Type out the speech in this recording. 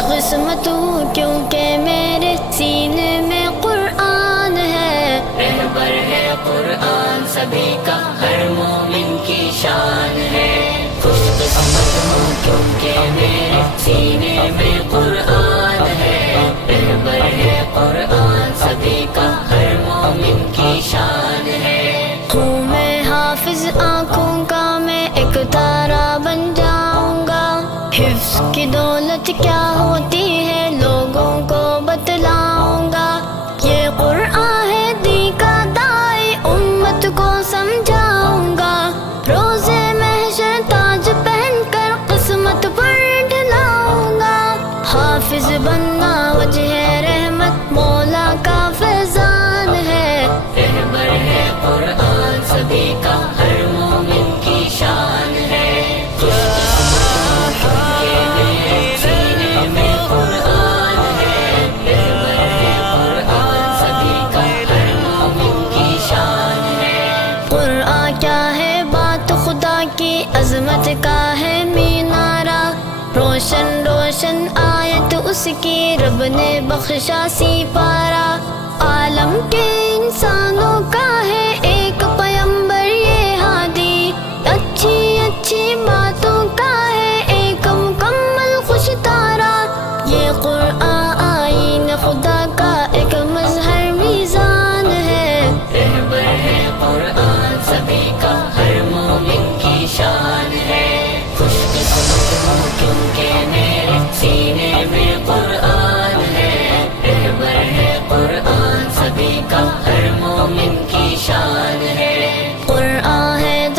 قسمت ہوں کیونکہ میرے سینے میں قرآن ہے، رہبر ہے قرآن سبھی کا ہر مومن کی شان ہے۔ خوش قسمت ہوں کیونکہ میرے سینے میں قرآن ہے، رہبر ہے قرآن سبھی کا ہر مومن کی شان ہے۔ ہوں میں حافظ آنکھوں کا، میں ایک تارا بن جاؤں گا، حفظ کی دولت کیا ہوتی ہے لوگوں کو بتلاؤں گا، یہ قرآن ہے دین کا داعی امت کو سمجھاؤں گا، روزے محشر تاج پہن کر قسمت پر ڈھلاؤں گا، حافظ بننا وجہ رحمت مولا کا فیضان ہے، رہبر ہے قرآن سبھی کا ہر مومن کی شان ہے۔ خوش قسمت ہوں کیونکہ میرے سینے میں قرآن ہے، رہبر ہے قرآن سبھی کا ہر مومن کی شان ہے۔ قرآن کیا ہے بات خدا کی عظمت کا ہے مینارہ، روشن روشن آیت اس کی رب نے بخشا سی پارا، عالم کے انسانوں کا ہے ایک پیمبر یہ ہادی، اچھی اچھی باتوں کا ہے ایک مکمل خوش تارا، یہ قرآن آئین خدا کا ایک مظہر میزان ہے، رہبر ہے قرآن سبھی کا ہر مومن کی شان ہے۔ خوش قسمت ہوں کیونکہ میرے سینے میں قرآن ہے، رہبر ہے قرآن سبھی کا ہر مومن کی شان